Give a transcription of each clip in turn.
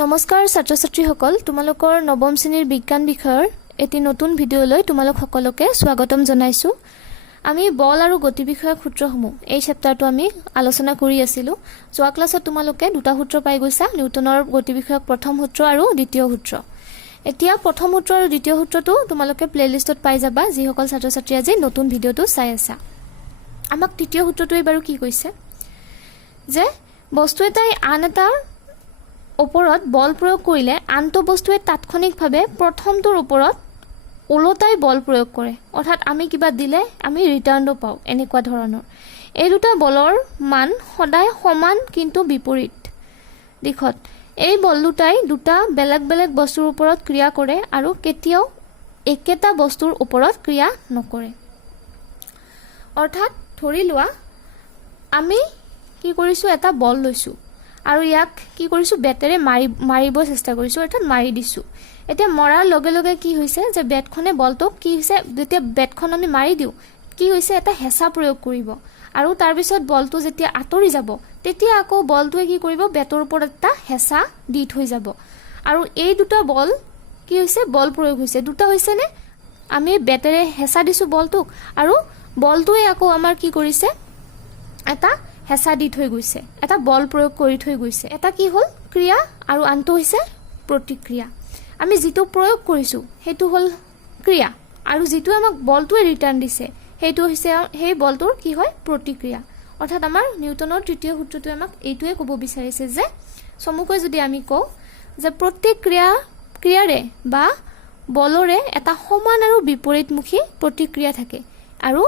নমস্কাৰ ছাত্ৰ ছাত্ৰীসকল, তোমালোকৰ নৱম শ্ৰেণীৰ বিজ্ঞান বিষয়ৰ এটি নতুন ভিডিঅ'লৈ তোমালোক সকলোকে স্বাগতম জনাইছোঁ। আমি বল আৰু গতি বিষয়ক সূত্ৰসমূহ এই চেপ্টাৰটো আমি আলোচনা কৰি আছিলোঁ। যোৱা ক্লাছত তোমালোকে দুটা সূত্ৰ পাই গৈছা, নিউটনৰ গতি বিষয়ক প্ৰথম সূত্ৰ আৰু দ্বিতীয় সূত্ৰ। এতিয়া প্ৰথম সূত্ৰ আৰু দ্বিতীয় সূত্ৰটো তোমালোকে প্লেলিষ্টত পাই যাবা, যিসকল ছাত্ৰ ছাত্ৰী আজি নতুন ভিডিঅ'টো চাই আছা। আমাক তৃতীয় সূত্ৰটোৱে বাৰু কি কৈছে যে বস্তু এটাই আন এটাৰ ওপৰত বল প্ৰয়োগ কৰিলে আনটো বস্তুৱে তাৎক্ষণিকভাৱে প্ৰথমটোৰ ওপৰত ওলটাই বল প্ৰয়োগ কৰে, অৰ্থাৎ আমি কিবা দিলে আমি ৰিটাৰ্ণটো পাওঁ, এনেকুৱা ধৰণৰ। এই দুটা বলৰ মান সদায় সমান কিন্তু বিপৰীত দিশত। এই বল দুটাই দুটা বেলেগ বেলেগ বস্তুৰ ওপৰত ক্ৰিয়া কৰে আৰু কেতিয়াও একেটা বস্তুৰ ওপৰত ক্ৰিয়া নকৰে। অৰ্থাৎ ধৰি লোৱা আমি কি কৰিছোঁ, এটা বল লৈছোঁ আৰু ইয়াক কি কৰিছোঁ, বেটেৰে মাৰিব চেষ্টা কৰিছোঁ, অৰ্থাৎ মাৰি দিছোঁ। এতিয়া মৰাৰ লগে লগে কি হৈছে যে বেটখনে বলটোক কি হৈছে, যেতিয়া বেটখন আমি মাৰি দিওঁ কি হৈছে, এটা হেঁচা প্ৰয়োগ কৰিব আৰু তাৰপিছত বলটো যেতিয়া আঁতৰি যাব তেতিয়া আকৌ বলটোৱে কি কৰিব, বেটৰ ওপৰত এটা হেঁচা দি থৈ যাব। আৰু এই দুটা বল কি হৈছে, বল প্ৰয়োগ হৈছে, দুটা হৈছেনে? আমি বেটেৰে হেঁচা দিছোঁ বলটোক আৰু বলটোৱে আকৌ আমাৰ কি কৰিছে, এটা হেঁচা দি থৈ গৈছে, এটা বল প্ৰয়োগ কৰি থৈ গৈছে। এটা কি হ'ল ক্ৰিয়া আৰু আনটো হৈছে প্ৰতিক্ৰিয়া। আমি যিটো প্ৰয়োগ কৰিছোঁ সেইটো হ'ল ক্ৰিয়া আৰু যিটো আমাক বলটোৱে ৰিটাৰ্ণ দিছে সেইটো হৈছে সেই বলটোৰ কি হয়, প্ৰতিক্ৰিয়া। অৰ্থাৎ আমাৰ নিউটনৰ তৃতীয় সূত্ৰটোৱে আমাক এইটোৱে ক'ব বিচাৰিছে যে চমুকৈ যদি আমি কওঁ যে প্ৰত্যেক ক্ৰিয়াৰে বা বলৰে এটা সমান আৰু বিপৰীতমুখী প্ৰতিক্ৰিয়া থাকে আৰু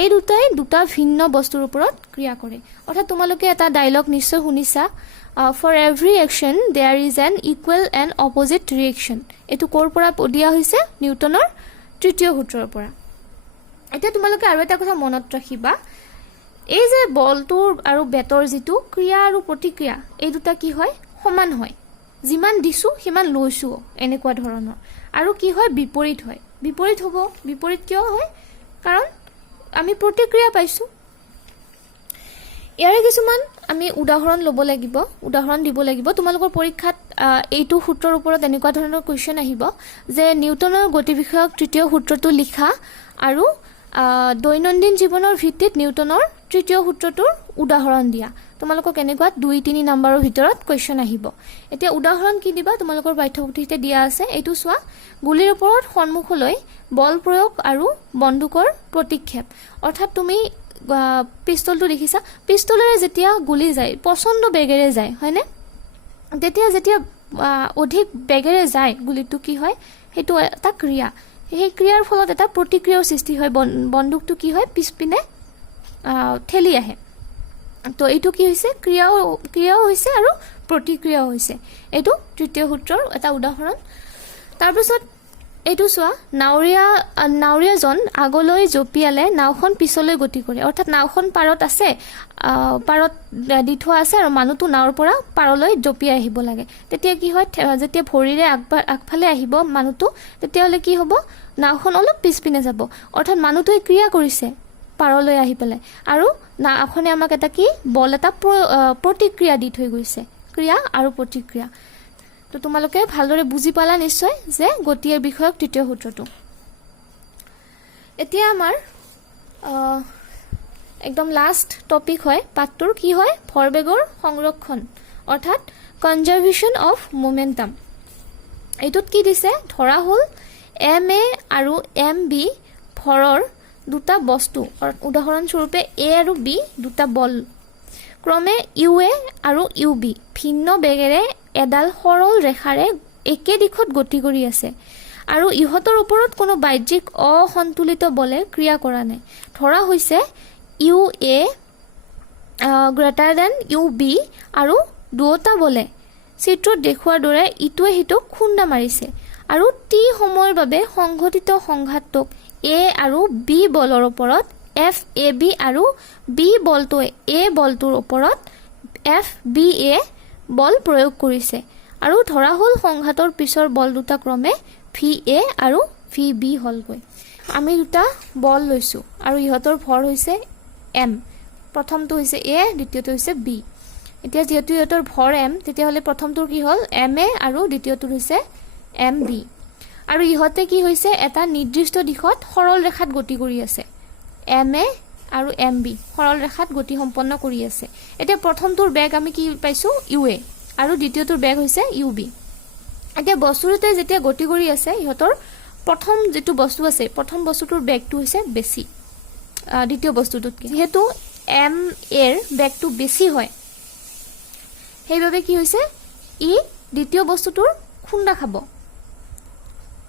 এই দুটাই দুটা ভিন্ন বস্তুৰ ওপৰত ক্ৰিয়া কৰে। অৰ্থাৎ তোমালোকে এটা ডায়লগ নিশ্চয় শুনিছা, for every action there is an equal and opposite reaction. এইটো ক'ৰ পৰা দিয়া হৈছে, নিউটনৰ তৃতীয় সূত্ৰৰ পৰা। এতিয়া তোমালোকে আৰু এটা কথা মনত ৰাখিবা, এই যে বলটোৰ আৰু বেটৰ যিটো ক্ৰিয়া আৰু প্ৰতিক্ৰিয়া এই দুটা কি হয়, সমান হয়। যিমান দিছোঁ সিমান লৈছোঁ, এনেকুৱা ধৰণৰ। আৰু কি হয়, বিপৰীত হয়। বিপৰীত হ'ব, বিপৰীত কিয় হয়, কাৰণ আমি প্ৰতিক্ৰিয়া পাইছোঁ। ইয়াৰে কিছুমান আমি উদাহৰণ ল'ব লাগিব, উদাহৰণ দিব লাগিব। তোমালোকৰ পৰীক্ষাত এইটো সূত্ৰৰ ওপৰত এনেকুৱা ধৰণৰ কুৱেশ্যন আহিব যে নিউটনৰ গতি বিষয়ক তৃতীয় সূত্ৰটো লিখা আৰু দৈনন্দিন জীৱনৰ ভিত্তিত নিউটনৰ তৃতীয় সূত্ৰটোৰ উদাহৰণ দিয়া। তোমালোকক এনেকুৱা 2-3 নম্বৰৰ ভিতৰত কুৱেশ্যন আহিব। এতিয়া উদাহৰণ কি দিবা, তোমালোকৰ পাঠ্যপুথিতে দিয়া আছে, এইটো চোৱা। গুলিৰ ওপৰত সন্মুখলৈ বল প্ৰয়োগ আৰু বন্দুকৰ প্ৰতিক্ষেপ। অৰ্থাৎ তুমি পিষ্টলটো দেখিছা, পিষ্টলেৰে যেতিয়া গুলি যায় প্ৰচণ্ড বেগেৰে যায়, হয়নে? তেতিয়া যেতিয়া অধিক বেগেৰে যায় গুলিটো কি হয়, সেইটো এটা ক্ৰিয়া। সেই ক্ৰিয়াৰ ফলত এটা প্ৰতিক্ৰিয়াৰ সৃষ্টি হয়, বন্দুকটো কি হয়, পিছপিনে ঠেলি আহে। তো এইটো কি হৈছে, ক্ৰিয়াও হৈছে আৰু প্ৰতিক্ৰিয়াও হৈছে। এইটো তৃতীয় সূত্ৰৰ এটা উদাহৰণ। তাৰপিছত এইটো চোৱা, নাৱৰীয়াজন আগলৈ জঁপিয়ালে নাওখন পিছলৈ গতি কৰে। অৰ্থাৎ নাওখন পাৰত আছে, পাৰত দি থোৱা আছে আৰু মানুহটো নাৱৰ পৰা পাৰলৈ জঁপিয়াই আহিব লাগে। তেতিয়া কি হয়, যেতিয়া ভৰিৰে আগফালে আহিব মানুহটো, তেতিয়াহ'লে কি হ'ব, নাওখন অলপ পিছপিনে যাব। অৰ্থাৎ মানুহটোৱে ক্ৰিয়া কৰিছে পাৰলৈ আহি পেলাই আৰু নাওখনে আমাক এটা কি, বল এটা প্ৰতিক্ৰিয়া দি থৈ গৈছে, ক্ৰিয়া আৰু প্ৰতিক্ৰিয়া। তো তোমালোকে ভালদৰে বুজি পালা নিশ্চয় যে গতিৰ বিষয়ক তৃতীয় সূত্ৰটো। এতিয়া আমাৰ একদম লাষ্ট টপিক হয় পাঠটোৰ, কি হয়, ভৰবেগৰ সংৰক্ষণ, অৰ্থাৎ কনজাৰ্ভেশ্যন অফ মোমেণ্টাম। এইটোত কি দিছে, ধৰা হ'ল MA আৰু MB ভৰৰ দুটা বস্তু, উদাহৰণস্বৰূপে A আৰু B দুটা বল, ক্ৰমে UA আৰু UB ভিন্ন বেগেৰে এডাল সৰল ৰেখাৰে একে দিশত গতি কৰি আছে আৰু ইহঁতৰ ওপৰত কোনো বাহ্যিক অসন্তুলিত বলে ক্ৰিয়া কৰা নাই। ধৰা হৈছে UA গ্ৰেটাৰ দেন UB আৰু দুয়োটা বলে চিত্ৰত দেখুৱাৰ দৰে ইটোৱে সিটোক খুন্দা মাৰিছে আৰু টি সময়ৰ বাবে সংঘটিত সংঘাতটোক A আৰু B বলৰ ওপৰত FAB আৰু B বলটোৱে A বলটোৰ ওপৰত FBA বল প্ৰয়োগ কৰিছে আৰু ধৰা হ'ল সংঘাতৰ পিছৰ বল দুটা ক্ৰমে VA আৰু VB হলগৈ। আমি দুটা বল লৈছো আৰু ইহঁতৰ ভৰ হৈছে m প্ৰথমটো হৈছে a দ্বিতীয়টো হৈছে b এতিয়া যেহেতু ইহঁতৰ ভৰ m তেতিয়া হলে প্ৰথমটোৰ কি হল ma আৰু দ্বিতীয়টোৰ হৈছে mb আৰু ইহঁতে কি হৈছে এটা নিৰ্দিষ্ট দিশত সৰল ৰেখাত গতি কৰি আছে ma আৰু mb সৰল ৰেখাত গতি সম্পন্ন কৰি আছে এতিয়া প্ৰথমটোৰ বেগ আমি কি পাইছো ua আৰু দ্বিতীয়টোৰ বেগ হৈছে ub এতিয়া বস্তুটোতে যেতিয়া গতি কৰি আছে ইহঁতৰ প্ৰথম যেটো বস্তু আছে প্ৰথম বস্তুটোৰ বেগটো হৈছে বেছি দ্বিতীয় বস্তুটোতকৈ যেহেতু m এৰ বেগটো বেছি হয় সেইভাবে কি হৈছে ই দ্বিতীয় বস্তুটোৰ খুন্দা খাব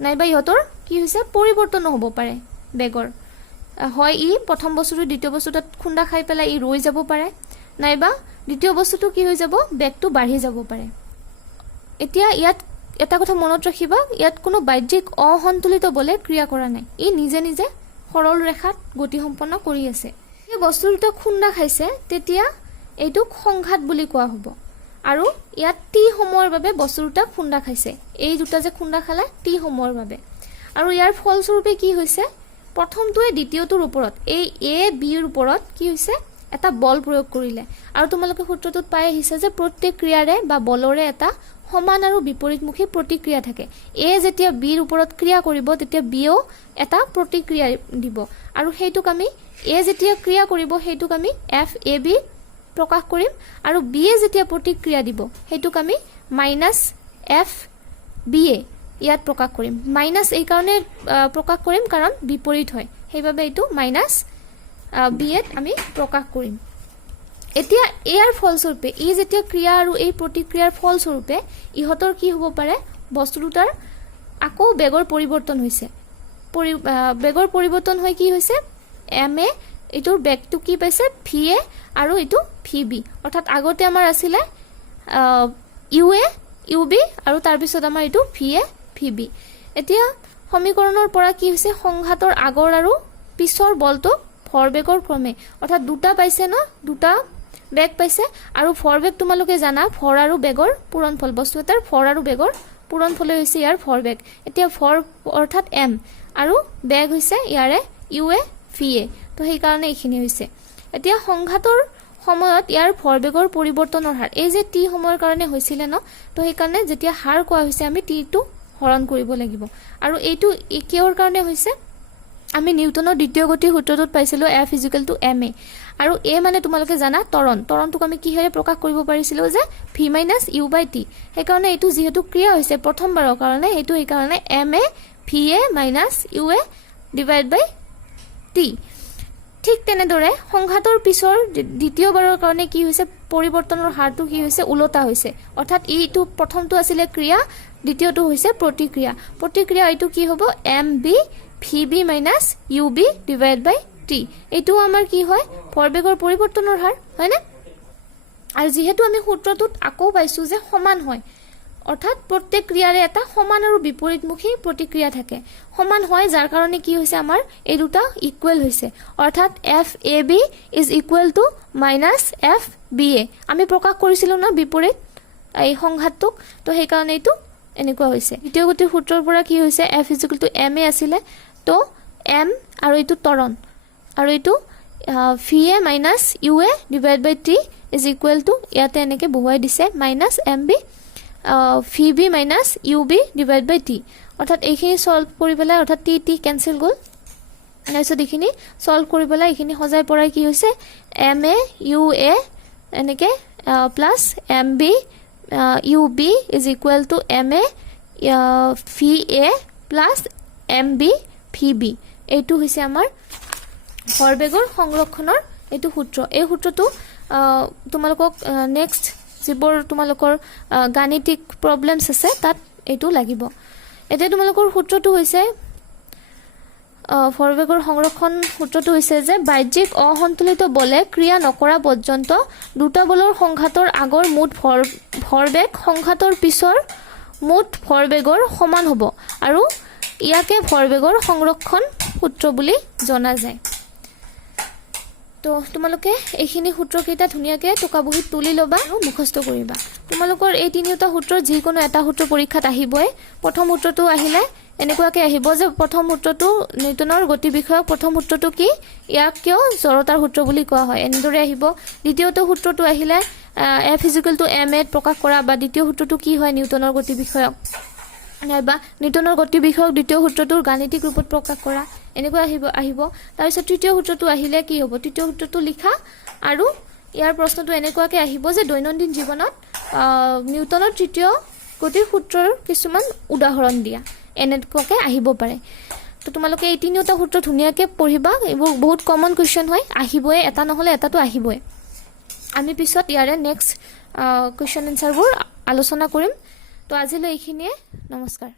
নাইবা ইহঁতৰ কি হৈছে পৰিৱৰ্তন হ'ব পাৰে বেগৰ হয় ই প্ৰথম বস্তুটো দ্বিতীয় বস্তুটোত খুন্দা খাই পেলাই ই ৰৈ যাব পাৰে নাইবা দ্বিতীয় বস্তুটো কি হৈ যাব বেগটো বাঢ়ি যাব পাৰে এতিয়া ইয়াত এটা কথা মনত ৰাখিবা ইয়াত কোনো বাহ্যিক অসন্তুলিত বলে ক্ৰিয়া কৰা নাই ই নিজে নিজে সৰল ৰেখাত গতি সম্পন্ন কৰি আছে এই বস্তুটো খুন্দা খাইছে তেতিয়া এইটোক সংঘাত বুলি কোৱা হ'ব আৰু ইয়াত টি সময়ৰ বাবে বস্তুটা খুন্দা খাইছে এই দুটা যে খুন্দা খালা টি সময়ৰ বাবে আৰু ইয়াৰ ফলস্বৰূপে কি হৈছে প্ৰথমটোৱে দ্বিতীয়টোৰ ওপৰত এই a b ৰ ওপৰত কি হৈছে এটা বল প্ৰয়োগ কৰিলে আৰু তোমালোকে সূত্ৰটোত পাই আহিছে যে প্ৰত্যেক ক্ৰিয়াৰে বা বলৰে এটা সমান আৰু বিপৰীতমুখী প্ৰতিক্ৰিয়া থাকে a যেতিয়া b ৰ ওপৰত ক্ৰিয়া কৰিব তেতিয়া b ও এটা প্ৰতিক্ৰিয়া দিব আৰু সেইটোক আমি a যেতিয়া ক্ৰিয়া কৰিব সেইটোক আমি f a b প্ৰকাশ কৰিম আৰু b এ যেতিয়া প্ৰতিক্ৰিয়া দিব সেইটোক আমি -f b এ ইয়াত প্ৰকাশ কৰিম মাইনাস এই কাৰণে প্ৰকাশ কৰিম কাৰণ বিপৰীত হয় সেইভাবে এইটো -b এত আমি প্ৰকাশ কৰিম এতিয়া ইয়াৰ ফলস্বৰূপে ই যেতিয়া ক্ৰিয়া আৰু এই প্ৰতিক্ৰিয়াৰ ফলস্বৰূপে ইহঁতৰ কি হ'ব পাৰে বস্তু দুটাৰ আকৌ বেগৰ পৰিৱৰ্তন হৈছে বেগৰ পৰিৱৰ্তন হৈ কি হৈছে ma এটোৰ বেগটো কি পাইছে va আৰু এটো vb অৰ্থাৎ আগতে আমাৰ আছিলে ua ub আৰু তাৰ পিছত আমাৰ এটো va vb এতিয়া সমীকৰণৰ পৰা কি হৈছে সংঘাতৰ আগৰ আৰু পিছৰ বলটো ভৰবেগৰ ক্ৰমে অৰ্থাৎ দুটা পাইছে ন দুটা বেগ পাইছে আৰু ভৰবেগ তোমালোকে জানা ভৰ আৰু বেগৰ পূৰণফল বস্তু এটাৰ ভৰ আৰু বেগৰ পূৰণফল হৈছে ইয়াৰ ভৰবেগ এতিয়া ভৰ অৰ্থাৎ m আৰু বেগ হৈছে ইয়াৰে ua va তো সেই কাৰণে এইখিনি হৈছে এতিয়া সংঘাতৰ সময়ত ইয়াৰ ভৰবেগৰ পৰিৱৰ্তনৰ হাৰ এই যে টি সময়ৰ কাৰণে হৈছিল ন তো সেই কাৰণে যেতিয়া হাৰ কোৱা হৈছে আমি টি টো হৰণ কৰিব লাগিব আৰু এইটো কিহৰ কাৰণে হৈছে আমি নিউটনৰ দ্বিতীয় গতিৰ সূত্ৰটোত পাইছিলো f = ma আৰু a মানে তোমালোকে জানা ত্বৰণটোক আমি কিহেৰে প্ৰকাশ কৰিব পাৰিছিলো যে v - u/t সেই কাৰণে এইটো যেহেতু ক্ৰিয়া হৈছে প্ৰথমবাৰৰ কাৰণে এইটো এই কাৰণে ma va - ua / t ঠিক তেনেদৰে সংঘাতৰ পিছৰ দ্বিতীয়বাৰৰ কাৰণে কি হৈছে পৰিৱৰ্তনৰ হাৰটো কি হৈছে উলটা হৈছে অৰ্থাৎ এইটো প্ৰথমটো আছিল ক্ৰিয়া দ্বিতীয়টো হৈছে প্ৰতিক্ৰিয়া এইটো কি হ'ব mb vb - ub / t এইটো আমাৰ কি হয় ভৰবেগৰ পৰিৱৰ্তনৰ হাৰ হয় না আৰু যেহেতু আমি সূত্ৰটোত আকৌ পাইছো যে সমান হয় অৰ্থাৎ প্ৰত্যেক ক্ৰিয়াৰে এটা সমান আৰু বিপৰীতমুখী প্ৰতিক্ৰিয়া থাকে সমান হয় যাৰ কাৰণে কি হৈছে আমাৰ এই দুটা ইকুৱেল হৈছে অৰ্থাৎ FAB = -FBA আমি প্ৰকাশ কৰিছিলো না বিপৰীত এই সংঘাতটোক তো সেই কাৰণে এইটো এনেকুৱা হৈছে দ্বিতীয় গতিৰ সূত্ৰৰ পৰা কি হৈছে F = ma আছিল তো m আৰু এইটো ত্বৰণ আৰু এইটো VA - UA / T = ইয়াতে এনেকে বহুৱাই দিছে -MB VB - UB / T অৰ্থাৎ এইখিনি সলভ কৰি পেলাই অৰ্থাৎ T কেনসেল গ'ল তাৰপিছত এইখিনি সলভ কৰি পেলাই এইখিনি সজাই পৰাই কি হৈছে MA UA এনেকে plus MB UB = MA VA plus MB VB এইটো হৈছে আমাৰ ভৰবেগৰ সংৰক্ষণৰ এইটো সূত্ৰ এই সূত্ৰটো তোমালোকক নেক্সট যিবোৰ তোমালোকৰ গাণিতিক প্ৰবলেমছ আছে তাত এইটো লাগিব এতিয়া তোমালোকৰ সূত্ৰটো হৈছে ভৰবেগৰ সংৰক্ষণ সূত্ৰটো হৈছে যে বাহ্যিক অসন্তুলিত বলে ক্ৰিয়া নকৰা পৰ্যন্ত দুটা বলৰ সংঘাতৰ আগৰ মুঠ ভৰবেগ সংঘাতৰ পিছৰ মুঠ ভৰবেগৰ সমান হ'ব আৰু ইয়াকে ভৰবেগৰ সংৰক্ষণ সূত্ৰ বুলি জনা যায় তো তোমালোকে এইখিনি সূত্ৰকেইটা ধুনীয়াকৈ টকা বহীত তুলি ল'বা আৰু মুখস্থ কৰিবা তোমালোকৰ এই তিনিটা সূত্ৰ যিকোনো এটা সূত্ৰ পৰীক্ষাত আহিবই প্ৰথম সূত্ৰটো আহিলে এনেকুৱাকৈ আহিব যে প্ৰথম সূত্ৰটো নিউটনৰ গতি বিষয়ক প্ৰথম সূত্ৰটো কি ইয়াক কিয় জড়তাৰ সূত্ৰ বুলি কোৱা হয় এনেদৰে আহিব দ্বিতীয়টো সূত্ৰটো আহিলে F = ma প্ৰকাশ কৰা বা দ্বিতীয় সূত্ৰটো কি হয় নিউটনৰ গতি বিষয়ক নাইবা নিউটনৰ গতি বিষয়ক দ্বিতীয় সূত্ৰটোৰ গাণিতিক ৰূপত প্ৰকাশ কৰা এনেকৈ আহিব তাৰপিছত তৃতীয় সূত্ৰটো আহিলে কি হ'ব তৃতীয় সূত্ৰটো লিখা আৰু ইয়াৰ প্ৰশ্নটো এনেকুৱাকৈ আহিব যে দৈনন্দিন জীৱনত নিউটনৰ তৃতীয় গতিৰ সূত্ৰৰ কিছুমান উদাহৰণ দিয়া এনেকুৱাকৈ আহিব পাৰে তো তোমালোকে এই তিনিটা সূত্ৰ ধুনীয়াকৈ পঢ়িবা এইবোৰ বহুত কমন কুৱেশ্যন হয় আহিবই এটা নহ'লে এটাটো আহিবই আমি পিছত ইয়াৰে নেক্সট কুৱেশ্যন এনচাৰবোৰ আলোচনা কৰিম তো আজিলৈ এইখিনিয়ে নমস্কাৰ